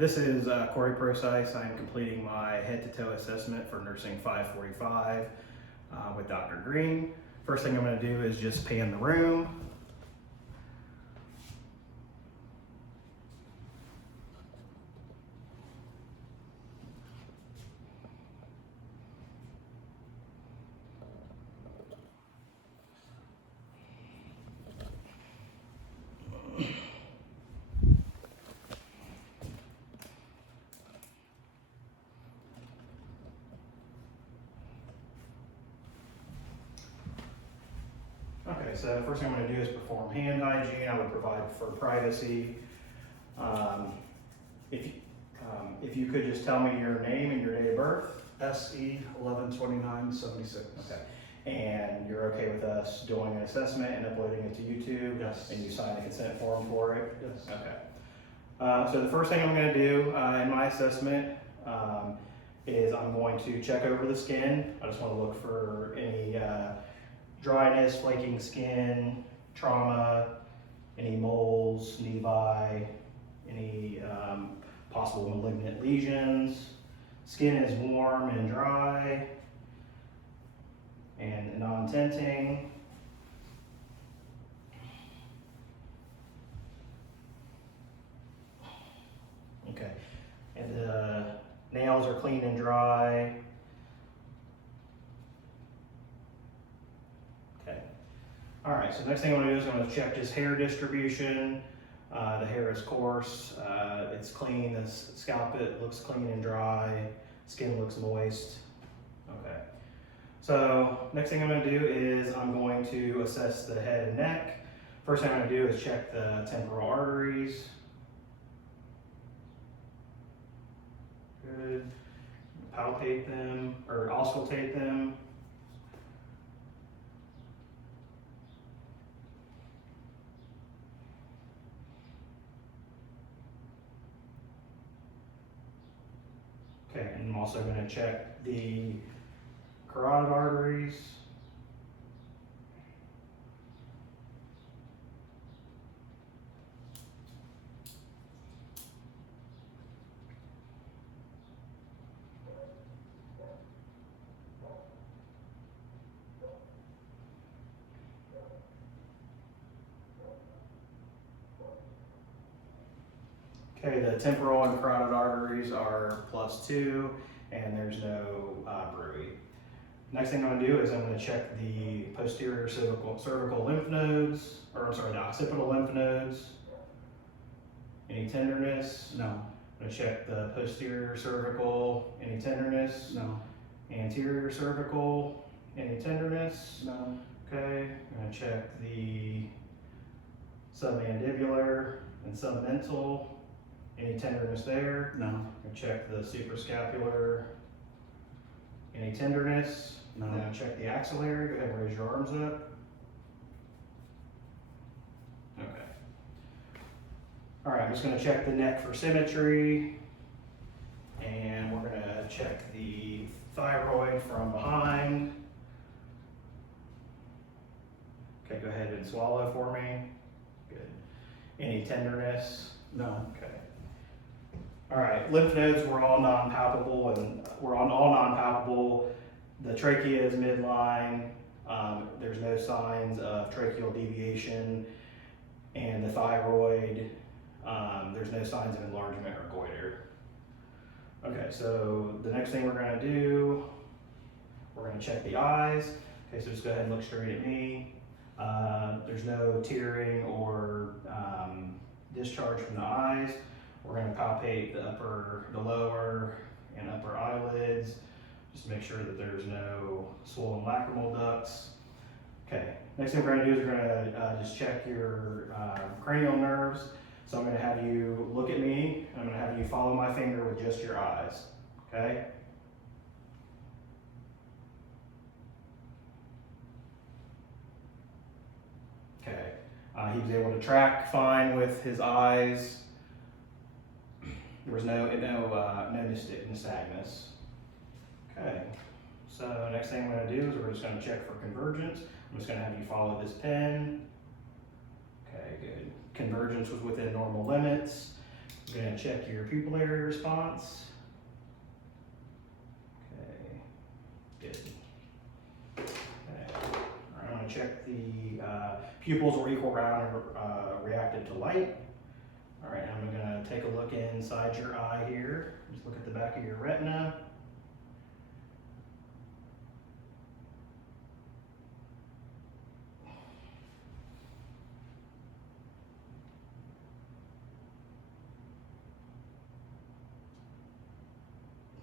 This is Corey Procise. I am completing my head-to-toe assessment for Nursing 545 with Dr. Green. First thing I'm going to do is just pan the room. Okay, so first thing I'm going to do is perform hand hygiene. I would provide for privacy. If you could just tell me your name and your date of birth. SE 112976. Okay. And you're okay with us doing an assessment and uploading it to YouTube? Yes. And you sign a consent form for it? Yes. Okay. So the first thing I'm going to do in my assessment is I'm going to check over the skin. I just want to look for any dryness, flaking skin, trauma, any moles, nevi, any possible malignant lesions. Skin is warm and dry and non-tenting. Okay, and the nails are clean and dry. Okay, all right, so next thing I'm gonna do is I'm gonna check just hair distribution. The hair is coarse, it's clean, the scalp it looks clean and dry, skin looks moist. Okay, so next thing I'm going to do is I'm going to assess the head and neck. First thing I'm going to do is check the temporal arteries. Good. Palpate them or auscultate them. Okay, and I'm also going to check the carotid arteries. Okay, the temporal and carotid arteries are +2, and there's no bruit. Next thing I'm going to do is I'm going to check the posterior cervical lymph nodes, or I'm sorry, the occipital lymph nodes. Any tenderness? No. I'm going to check the posterior cervical. Any tenderness? No. Anterior cervical. Any tenderness? No. Okay, I'm going to check the submandibular and submental. Any tenderness there? No. I'm going to check the suprascapular. Any tenderness? No. Now check the axillary. Go ahead and raise your arms up. Okay. All right, I'm just going to check the neck for symmetry. And we're going to check the thyroid from behind. Okay, go ahead and swallow for me. Good. Any tenderness? No. Okay. All right, lymph nodes were all non-palpable, and we're on all non-palpable. The trachea is midline. There's no signs of tracheal deviation, and the thyroid, there's no signs of enlargement or goiter. Okay, so the next thing we're going to do, we're going to check the eyes. Okay, so just go ahead and look straight at me. There's no tearing or discharge from the eyes. We're going to palpate the lower and upper eyelids, just to make sure that there's no swollen lacrimal ducts. Okay, next thing we're going to do is we're going to just check your cranial nerves. So I'm going to have you look at me. I'm going to have you follow my finger with just your eyes. Okay? Okay. He was able to track fine with his eyes. There was no nystagmus. Okay, so next thing I'm going to do is we're just going to check for convergence. I'm just going to have you follow this pen. Okay, good. Convergence was within normal limits. I'm gonna check your pupillary response. Okay, good. Okay. All right, I'm gonna check the pupils were equal, round, and reactive to light. All right, I'm gonna take a look inside your eye here. Just look at the back of your retina.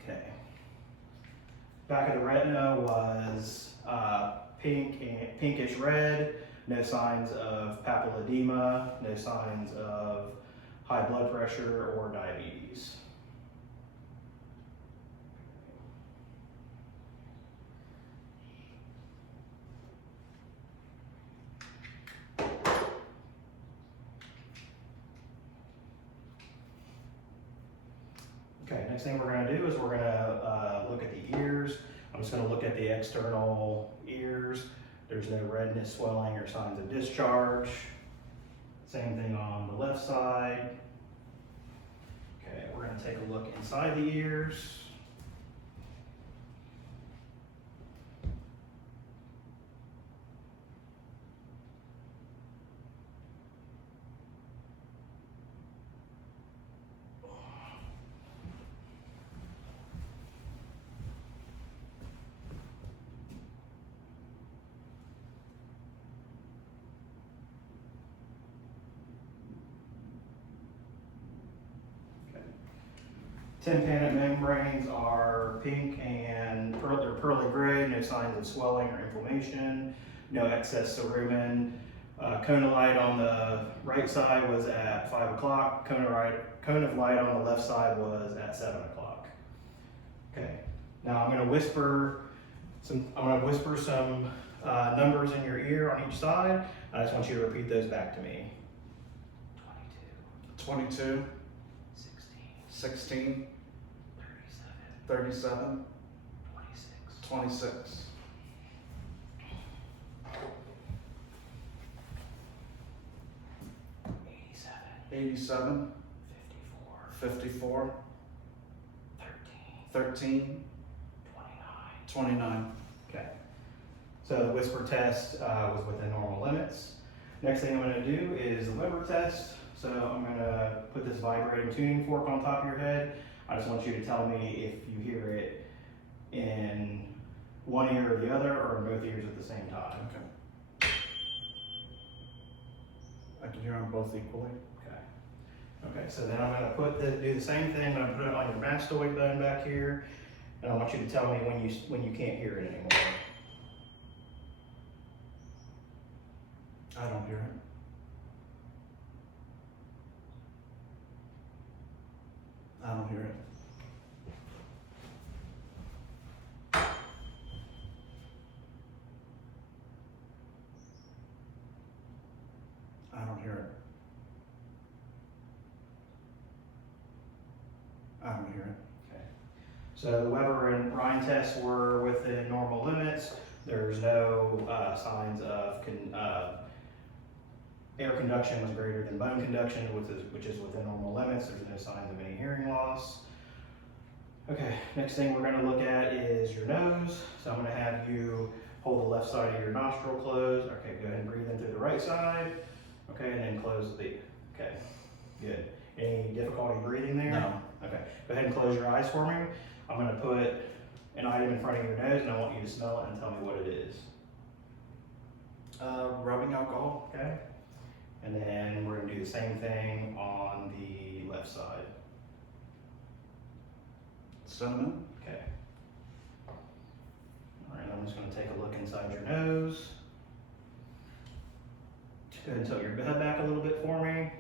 Okay. Back of the retina was pink and pinkish red. No signs of papilledema. No signs of high blood pressure or diabetes. Okay, next thing we're gonna do is we're gonna look at the ears. I'm just gonna look at the external ears. There's no redness, swelling, or signs of discharge. Same thing on the left side. Okay, we're gonna take a look inside the ears. Tympanic membranes are pink and they're pearly gray, no signs of swelling or inflammation, no excess cerumen. Cone of light on the right side was at 5 o'clock, cone of light on the left side was at 7 o'clock. Okay, now I'm gonna whisper some numbers in your ear on each side. I just want you to repeat those back to me. 22, 16, 16, 37, 37, 26, 26, 87, 54, 54, 13, 13, 29. 29. Okay. So the whisper test was within normal limits. Next thing I'm going to do is the Weber test. So I'm going to put this vibrating tuning fork on top of your head. I just want you to tell me if you hear it in one ear or the other, or in both ears at the same time. Okay. I can hear them both equally. Okay. Okay, so then I'm going to do the same thing. I'm going to put it on your mastoid bone back here, and I want you to tell me when you can't hear it anymore. I don't hear it. I don't hear it. I don't hear it. I don't hear it. Okay. So the Weber and Rhine tests were within normal limits. There's no signs of air conduction was greater than bone conduction, which is within normal limits. There's no signs of any hearing loss. Okay, next thing we're going to look at is your nose. So I'm going to have you hold the left side of your nostril closed. Okay, go ahead and breathe in through the right side. Okay, and then close the, okay, good. Any difficulty breathing there? No. Okay, go ahead and close your eyes for me. I'm going to put an item in front of your nose and I want you to smell it and tell me what it is. Rubbing alcohol. Okay? And then we're going to do the same thing on the left side. Cinnamon. Okay. All right, I'm just going to take a look inside your nose. Just go ahead and tilt your head back a little bit for me.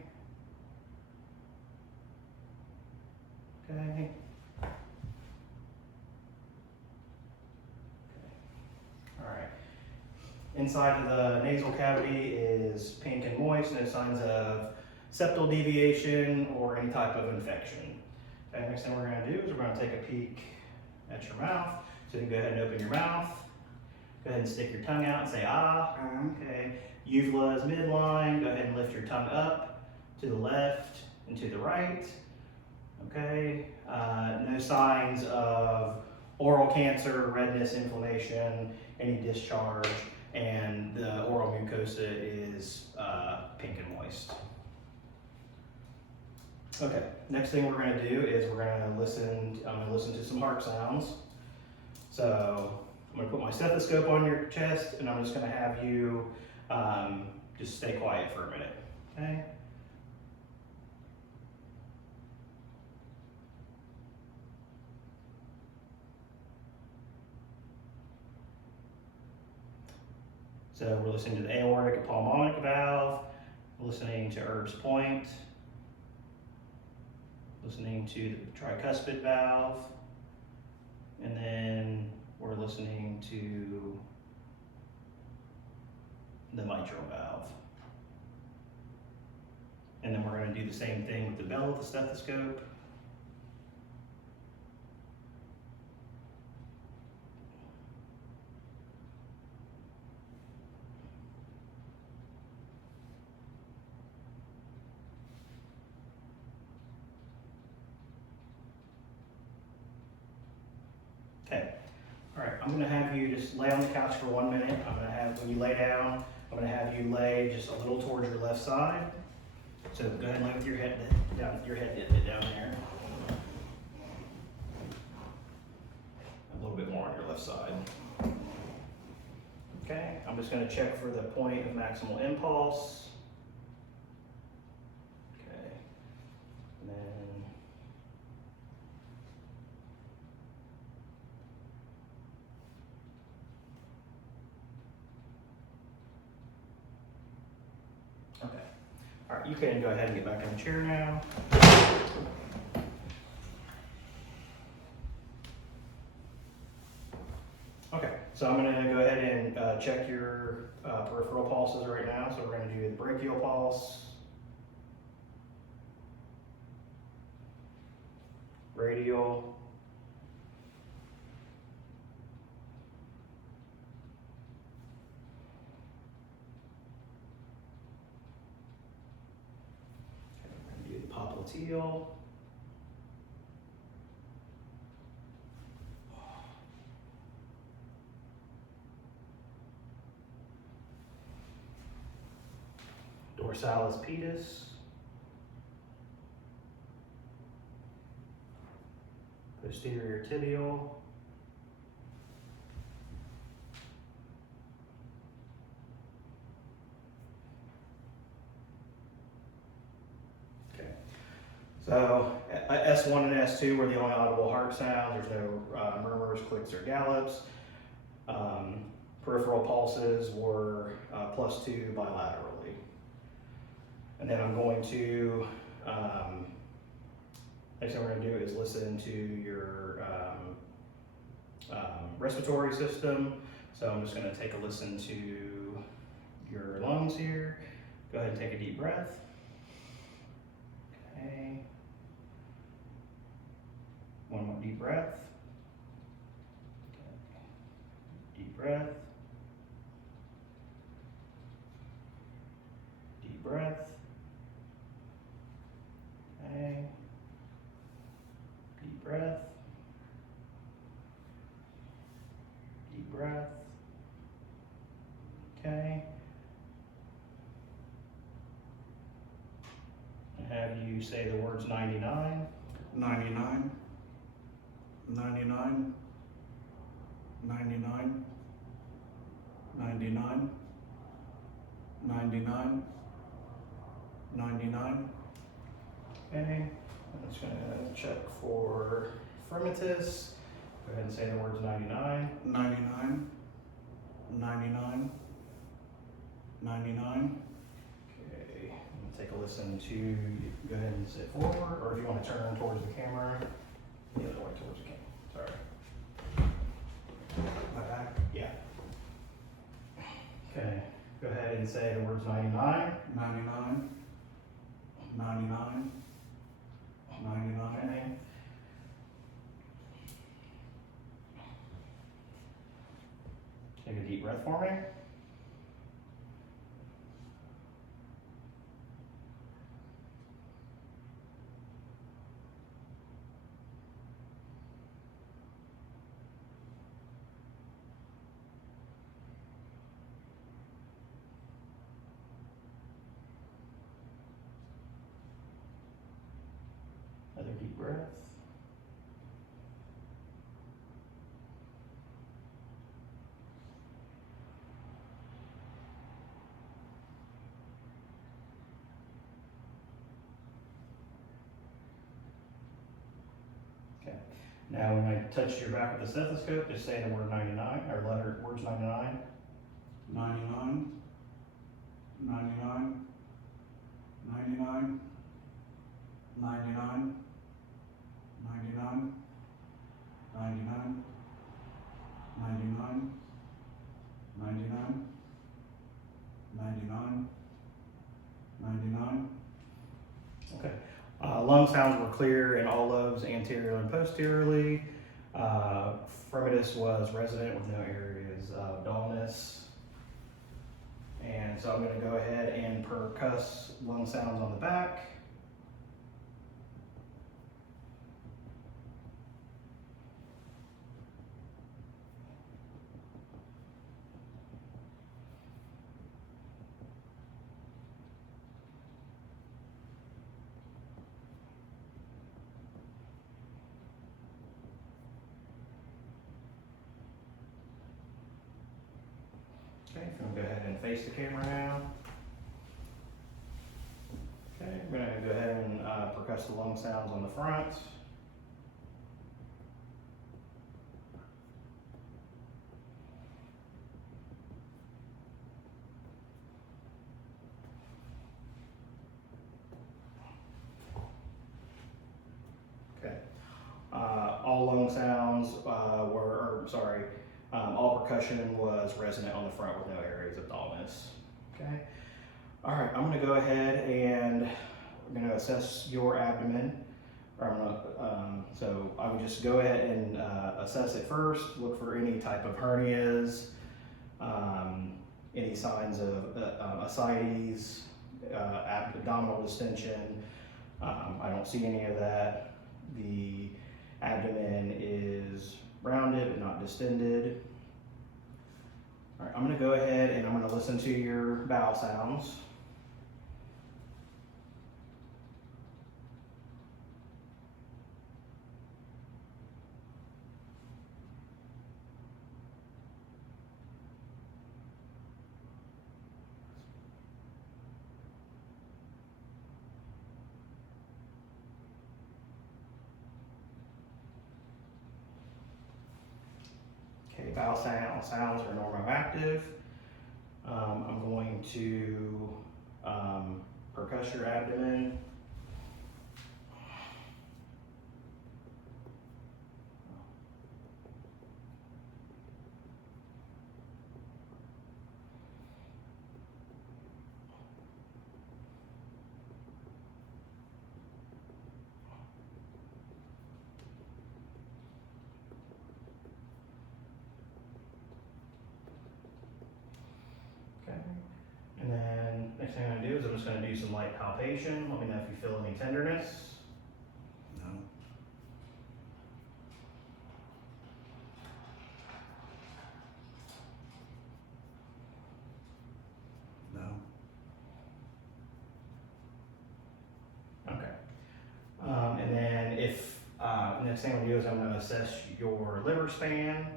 Okay. All right. Inside of the nasal cavity is pink and moist, no signs of septal deviation or any type of infection. Okay, next thing we're going to do is we're going to take a peek at your mouth. So you can go ahead and open your mouth. Go ahead and stick your tongue out and say ah. Okay. Uvula is midline. Go ahead and lift your tongue up to the left and to the right. Okay, no signs of oral cancer, redness, inflammation, any discharge, and the oral mucosa is pink and moist. Okay, next thing we're gonna do is I'm gonna listen to some heart sounds. So I'm gonna put my stethoscope on your chest and I'm just gonna have you just stay quiet for a minute, okay? So we're listening to the aortic and pulmonic valve, listening to Erb's point, listening to the tricuspid valve, and then we're listening to the mitral valve. And then we're going to do the same thing with the bell of the stethoscope. Okay, all right, I'm gonna have you just lay on the couch for 1 minute. I'm gonna have, when you lay down, I'm gonna have you lay just a little towards your left side. So go ahead and lay with your head down, down there. A little bit more on your left side. Okay, I'm just gonna check for the point of maximal impulse. Okay, and then okay. All right, you can go ahead and get back in the chair now. Okay, so I'm gonna go ahead and check your peripheral pulses right now. So we're gonna do the brachial pulse, radial, we're gonna do the popliteal, dorsalis pedis, posterior tibial, okay. So S1 and S2 were the only audible heart sounds. There's no murmurs, clicks, or gallops. Peripheral pulses were +2 bilaterally. And then I'm going to, next thing we're going to do is listen to your respiratory system. So I'm just going to take a listen to your lungs here. Go ahead and take a deep breath. Okay. One more deep breath. Deep breath. Deep breath. Okay. Deep breath. Deep breath. Okay. And have you say the words 99. 99, 99, 99, 99, 99, 99. Okay. I'm just gonna check for firmitus. Go ahead and say the words 99. 99, 99, 99. Okay. I'm gonna take a listen to, go ahead and sit forward, or if you want to turn towards the camera, the other way towards the camera. Sorry. My back. Yeah. Okay. Go ahead and say the words 99. 99, 99, 99. Okay. Take a deep breath for me. a deep breath. Okay. Now when I touch your back with the stethoscope, just say the word 99, or words 99. 99, 99, 99, 99, 99, 99, 99, 99, 99, 99. Okay. Lung sounds were clear in all lobes, anteriorly and posteriorly. Fremitus was resident with no areas of dullness. And so I'm going to go ahead and percuss lung sounds on the back. Okay, so I'm going to go ahead and face the camera now. Okay, I'm going to go ahead and percuss the lung sounds on the front. Okay. All lung sounds all percussion was resonant on the front with no areas of dullness. Okay. All right, I'm going to go ahead and I'm going to assess your abdomen. So I would just go ahead and assess it first. Look for any type of hernias, any signs of ascites, abdominal distension. I don't see any of that. The abdomen is rounded but not distended. All right, I'm going to go ahead and I'm going to listen to your bowel sounds. Okay, bowel sounds are normoactive. I'm going to percuss your abdomen. Okay. And then next thing I'm going to do is I'm just going to do some light palpation. Let me know if you feel any tenderness. No. No. Okay. And then if next thing I'm going to do is I'm going to assess your liver span.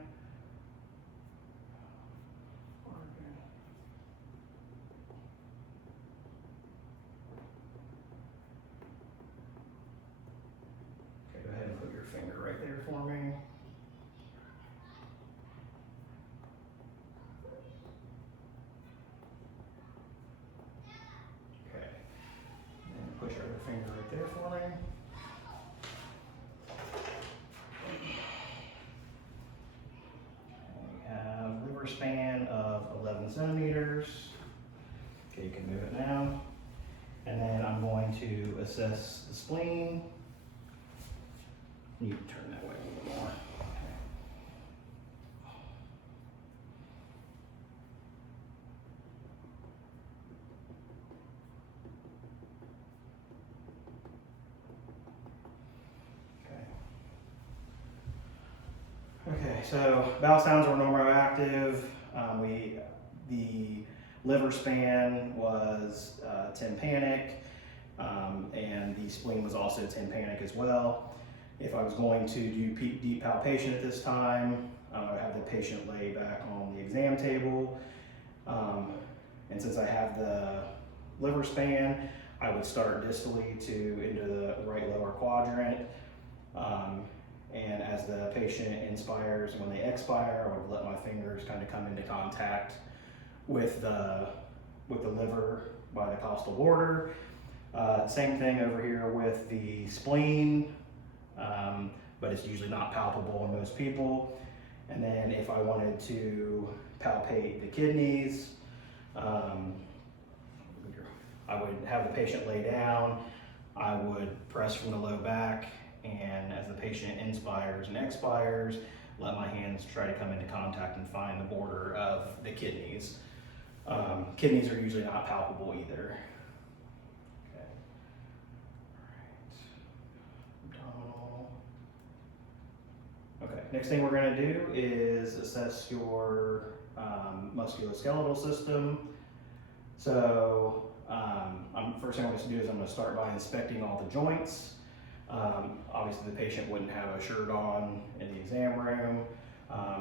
Okay, go ahead and put your finger right there for me. Okay. And push your other finger right there for me. We have liver span of 11 centimeters. Okay, you can move it now. And then I'm going to assess the spleen. You can turn that way a little more. Okay, so bowel sounds were normoactive. The liver span was tympanic, and the spleen was also tympanic as well. If I was going to do deep palpation at this time, I would have the patient lay back on the exam table. And since I have the liver span, I would start distally into the right lower quadrant. And as the patient inspires and when they expire, I would let my fingers kind of come into contact with the liver by the costal border. Same thing over here with the spleen, but it's usually not palpable in most people. And then if I wanted to palpate the kidneys, I would have the patient lay down. I would press from the low back, and as the patient inspires and expires, let my hands try to come into contact and find the border of the kidneys. Kidneys are usually not palpable either. Okay. All right. Abdominal. Okay, next thing we're gonna do is assess your musculoskeletal system. So first thing I'm going to do is I'm going to start by inspecting all the joints. Obviously the patient wouldn't have a shirt on in the exam room.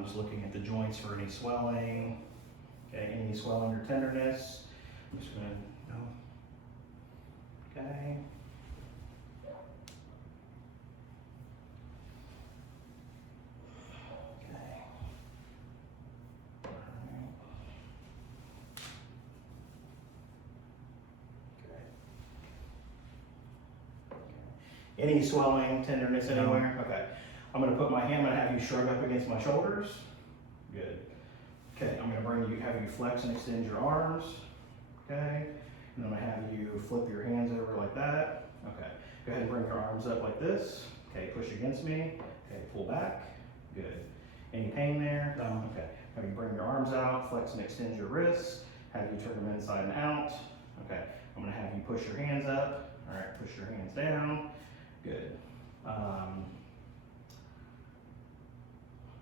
Just looking at the joints for any swelling, okay, any swelling or tenderness. I'm just going to, no. Okay. Any swelling, tenderness anywhere? Okay. I'm gonna put my hand, I'm gonna have you shrug up against my shoulders. Good. Okay, I'm gonna have you flex and extend your arms. Okay. And I'm gonna have you flip your hands over like that. Okay. Go ahead and bring your arms up like this. Okay, push against me. Okay, pull back. Good. Any pain there? No. Okay. Have you bring your arms out, flex and extend your wrists. Have you turn them inside and out. Okay. I'm gonna have you push your hands up. All right, push your hands down. Good. I'm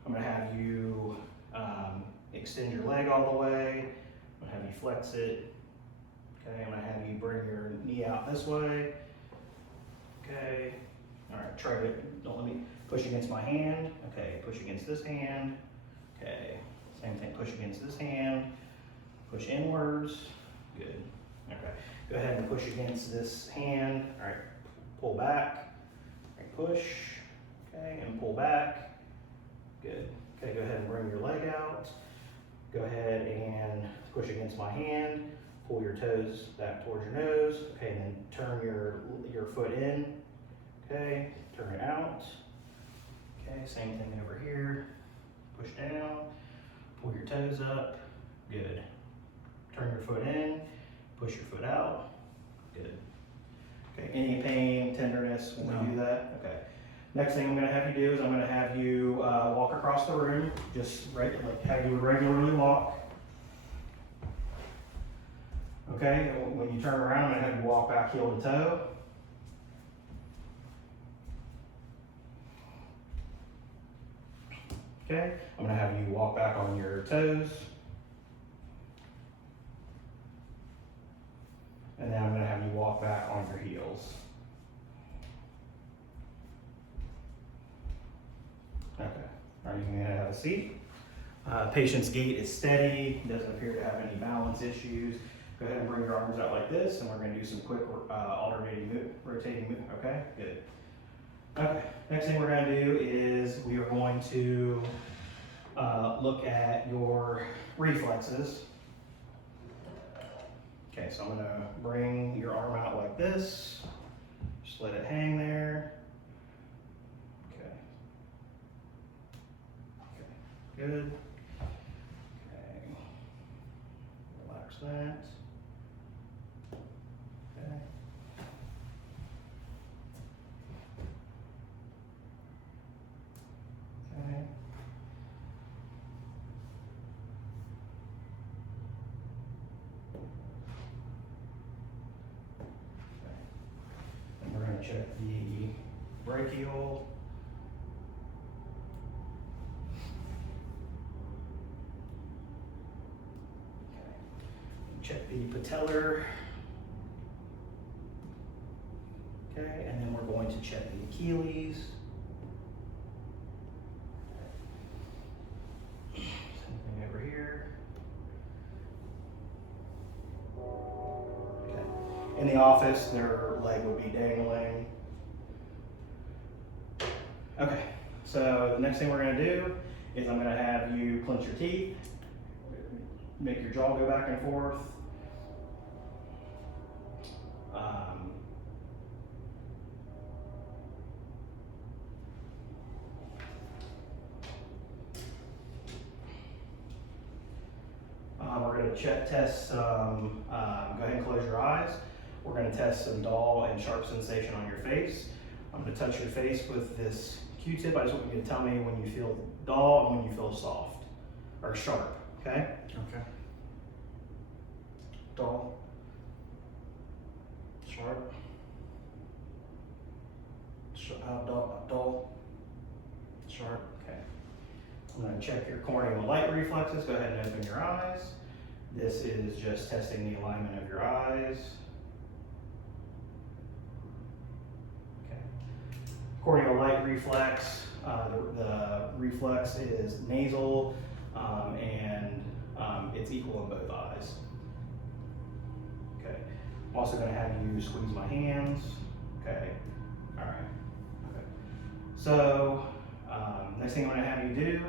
going to have you extend your leg all the way. I'm going to have you flex it. Okay, I'm going to have you bring your knee out this way. Okay. All right, don't let me push against my hand. Okay, push against this hand. Okay, same thing, push against this hand. Push inwards. Good. Okay, go ahead and push against this hand. All right, pull back. Push, okay, and pull back. Good. Okay, go ahead and bring your leg out. Go ahead and push against my hand. Pull your toes back towards your nose. Okay, and then turn your foot in. Okay, turn it out. Okay, same thing over here. Push down. Pull your toes up. Good. Turn your foot in. Push your foot out. Good. Okay, any pain, tenderness when we do that? Okay. Next thing I'm going to have you do is I'm going to have you walk across the room, just like how you would regularly walk. Okay, and when you turn around, I'm going to have you walk back heel to toe. Okay, I'm going to have you walk back on your toes. And then I'm going to have you walk back on your heels. Okay, are you going to have a seat? Patient's gait is steady, doesn't appear to have any balance issues. Go ahead and bring your arms out like this, and we're going to do some quick rotating move. Okay, good. Okay, next thing we're going to do is we are going to look at your reflexes. Okay, so I'm going to bring your arm out like this. Just let it hang there. Okay. Okay, good. Okay. Relax that. Okay. Okay. And we're going to check the brachial. Okay. Check the patellar. Okay, and then we're going to check the Achilles. Same thing over here. Okay. In the office, their leg would be dangling. Okay, so the next thing we're gonna do is I'm gonna have you clench your teeth, make your jaw go back and forth. We're going to test some, go ahead and close your eyes. We're going to test some dull and sharp sensation on your face. I'm going to touch your face with this Q-tip. I just want you to tell me when you feel dull and when you feel soft or sharp, okay? Okay. Dull. Sharp. Dull. Sharp. Okay. I'm going to check your corneal light reflexes. Go ahead and open your eyes. This is just testing the alignment of your eyes. Okay. Corneal light reflex. The reflex is nasal and it's equal in both eyes. Okay. I'm also going to have you squeeze my hands. Okay. All right. Okay. So next thing I'm going to have you do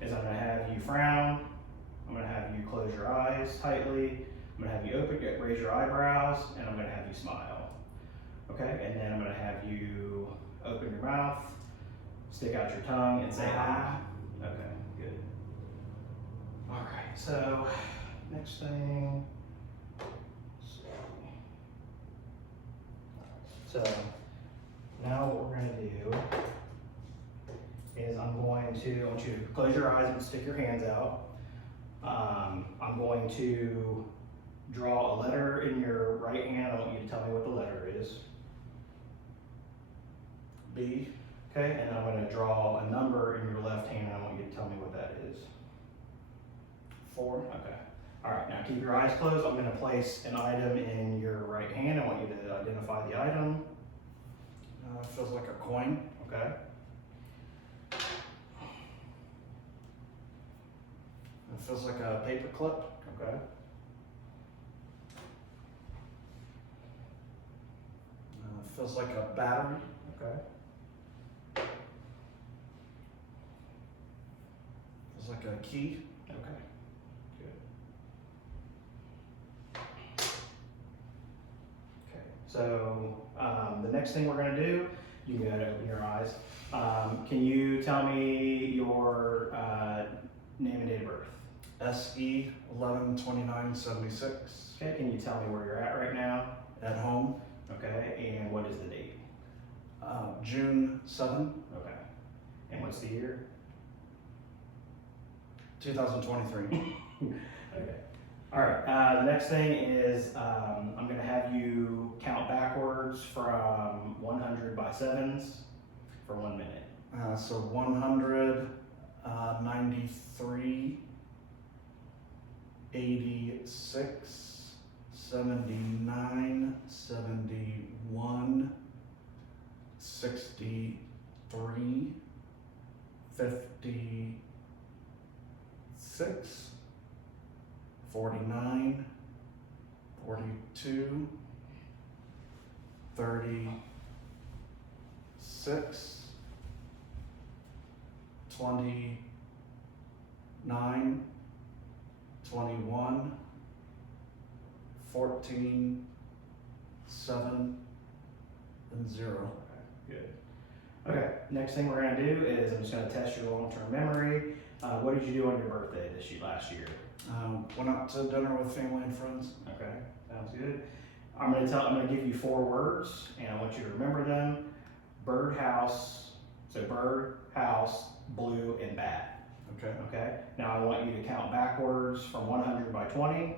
is I'm going to have you frown. I'm going to have you close your eyes tightly. I'm going to have you raise your eyebrows, and I'm going to have you smile. Okay, and then I'm going to have you open your mouth, stick out your tongue, and say ah. Okay, good. All right, so next thing. So now what we're going to do is I want you to close your eyes and stick your hands out. I'm going to draw a letter in your right hand. I want you to tell me what the letter is. B. Okay, and I'm going to draw a number in your left hand. I want you to tell me what that is. 4. Okay. All right, now keep your eyes closed. I'm going to place an item in your right hand. I want you to identify the item. Feels like a coin. Okay. It feels like a paper clip. Okay. Feels like a battery. Okay. Feels like a key. Okay. Good. Okay. So the next thing we're going to do, you can go ahead and open your eyes. Can you tell me your name and date of birth? SE 11/29/76. Okay. Can you tell me where you're at right now? At home. Okay. And what is the date? June 7, Okay. And what's the year? 2023. Okay. All right. The next thing is I'm going to have you count backwards from 100 by sevens for 1 minute. So 100, 93, 86, 79, 71, 63, 56, 49, 42, 36, 29, 21, 14, 7, and 0. Good. Okay, next thing we're going to do is I'm just going to test your long-term memory. What did you do on your birthday last year? Went out to dinner with family and friends. Okay, sounds good. I'm going to give you 4 words, and I want you to remember them. Birdhouse, so bird, house, blue, and bat. Okay. Okay. Now I want you to count backwards from 100 by 20.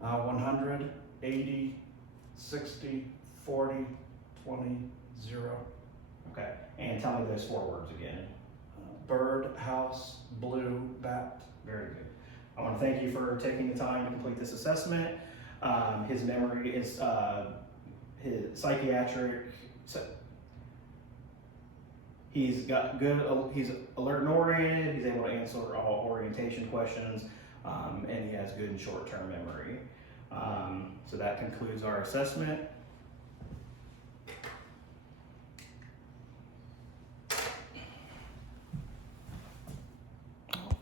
100, 80, 60, 40, 20, 0. Okay. And tell me those 4 words again. Bird, house, blue, bat. Very good. I want to thank you for taking the time to complete this assessment. His memory, his psychiatric He's got good, he's alert and oriented, he's able to answer all orientation questions, and he has good and short-term memory. So that concludes our assessment.